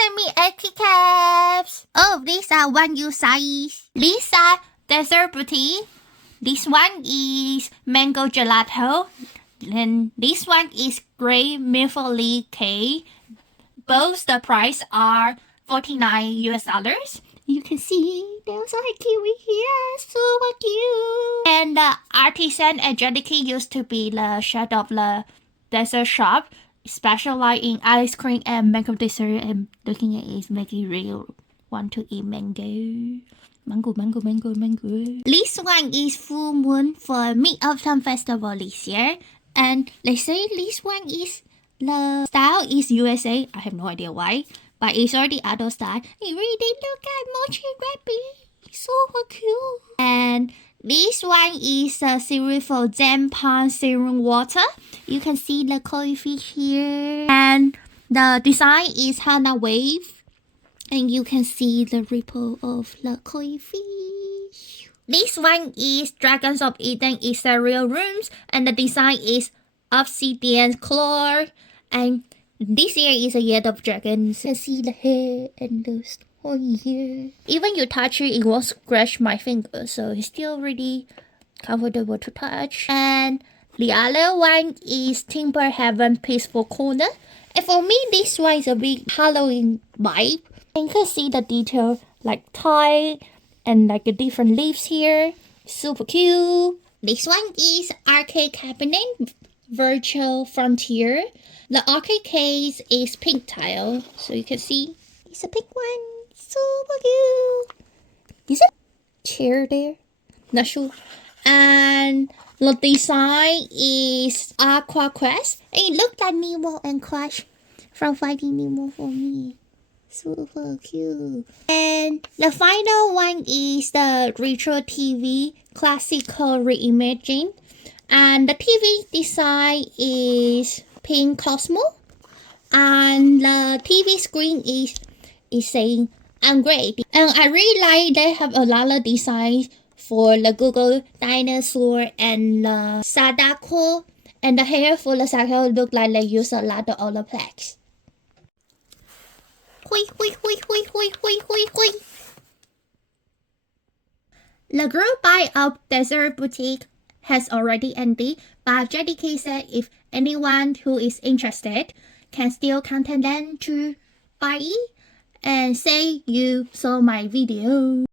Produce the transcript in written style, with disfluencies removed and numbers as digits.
sent me 8 keycaps. Oh, these are one you size. These are Desert Boutique. This one is Mango Gelato. Then this one is Grape Mille-feuille cake. Both the price are $49. You can see there's a kiwi here, super cute. And the Artisan Keycaps used to be the chef of the dessert shop, specialized in ice cream and mango dessert. And looking at it, it's making real want to eat mango. Mango. This one is full moon for Mid-Autumn Festival this year. And they say this one is the style is USA. I have no idea why, but it's already adult style. It really look at mochi rabbit. Super cute. And this one is a series for Jam Pan Serene water. You can see the koi fish here. And the design is Hana wave. And you can see the ripple of the koi fish. This one is Dragons of Eden Ethereal rooms. And the design is Obsidianclaw. And this year is a year of dragons. You can see the hair and the story here. Even you touch it, it won't scratch my finger. So it's still really comfortable to touch. And the other one is Timber Heaven Peaceful Corner. And for me, this one is a big Halloween vibe. And you can see the detail like tie and like the different leaves here. Super cute. This one is Arcade Cabinet Virtual Frontier. The arcade case is pink tile. So you can see it's a pink one. Super cute. Is it chair there? Not sure. And the design is AquaQuest. And it looks like Nemo and Crush from Finding Nemo for me. Super cute. And the final one is the Retro TV Classical Reimagined. And the TV design is pink Cosmo. And the TV screen is saying, I'm great. And I really like they have a lot of designs for the Google dinosaur and the Sadako. And the hair for the Sadako look like they use a lot of Olaplex. The group buy of Desert Boutique has already ended, but JDK said if anyone who is interested can still contact them to buy it and say you saw my video.